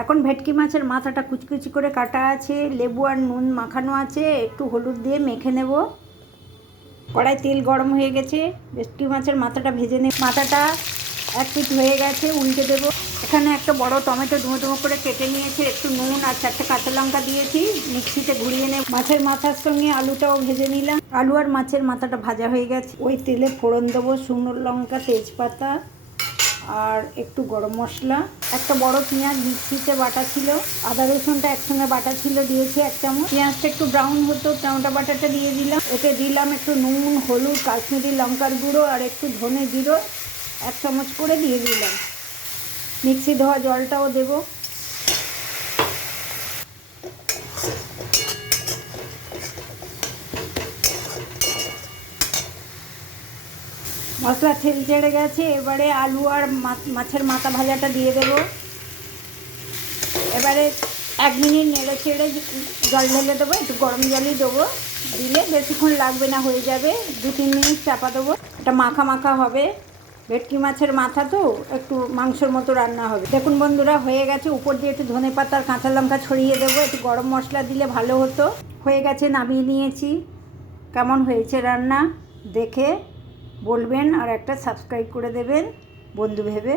এখন ভেটকি মাছের মাথাটা কুচকুচি করে কাটা আছে, লেবু আর নুন মাখানো আছে, একটু হলুদ দিয়ে মেখে নেব। কড়াই তেল গরম হয়ে গেছে, ভেটকি মাছের মাথাটা ভেজে নেব। মাথাটা এক পিঠ হয়ে গেছে, উল্টে দেবো। এখানে একটা বড় টমেটো ডুমো ডুমো করে কেটে নিয়েছে, একটু নুন আর 4টে কাঁচা লঙ্কা দিয়েছি, মিক্সিতে ঘুরিয়ে নেব। মাছের মাথার সঙ্গে আলুটাও ভেজে নিলাম। আলু আর মাছের মাথাটা ভাজা হয়ে গেছে, ওই তেলে ফোড়ন দেবো শুকনো লঙ্কা, তেজপাতা আর একটু গরম মশলা। একটা বড় পেঁয়াজ মিক্সিতে বাটা ছিল, আদা রসুনটা একসঙ্গে বাটা ছিল, দিয়েছি 1 চামচ। পেঁয়াজটা একটু ব্রাউন হতো, টমেটো বাটাটা দিয়ে দিলাম। এতে দিলাম একটু নুন, হলুদ, কাশ্মীরি লঙ্কার গুঁড়ো আর একটু ধনে জিরো 1 চামচ করে দিয়ে দিলাম। মিক্সি ধোয়া জলটাও দেব। মশলা তেল ছেড়ে গেছে, এবারে আলু আর মাছের মাথা ভাজাটা দিয়ে দেব। এবারে 1 মিনিট নেড়ে ছেড়ে জল ঢেলে দেবো, একটু গরম জলই দেবো, দিলে বেশিক্ষণ লাগবে না, হয়ে যাবে। 2-3 মিনিট চাপা দেবো, এটা মাখা মাখা হবে। ভেটকি মাছের মাথা তো একটু মাংসের মতো রান্না হবে। দেখুন বন্ধুরা, হয়ে গেছে। উপর দিয়ে একটু ধনেপাতা আর কাঁচা লঙ্কা ছড়িয়ে দেবো, একটু গরম মশলা দিলে ভালো হতো। হয়ে গেছে, নামিয়ে নিয়েছি। কেমন হয়েছে রান্না দেখে বলবেন, আর একটা সাবস্ক্রাইব করে দেবেন বন্ধু ভেবে।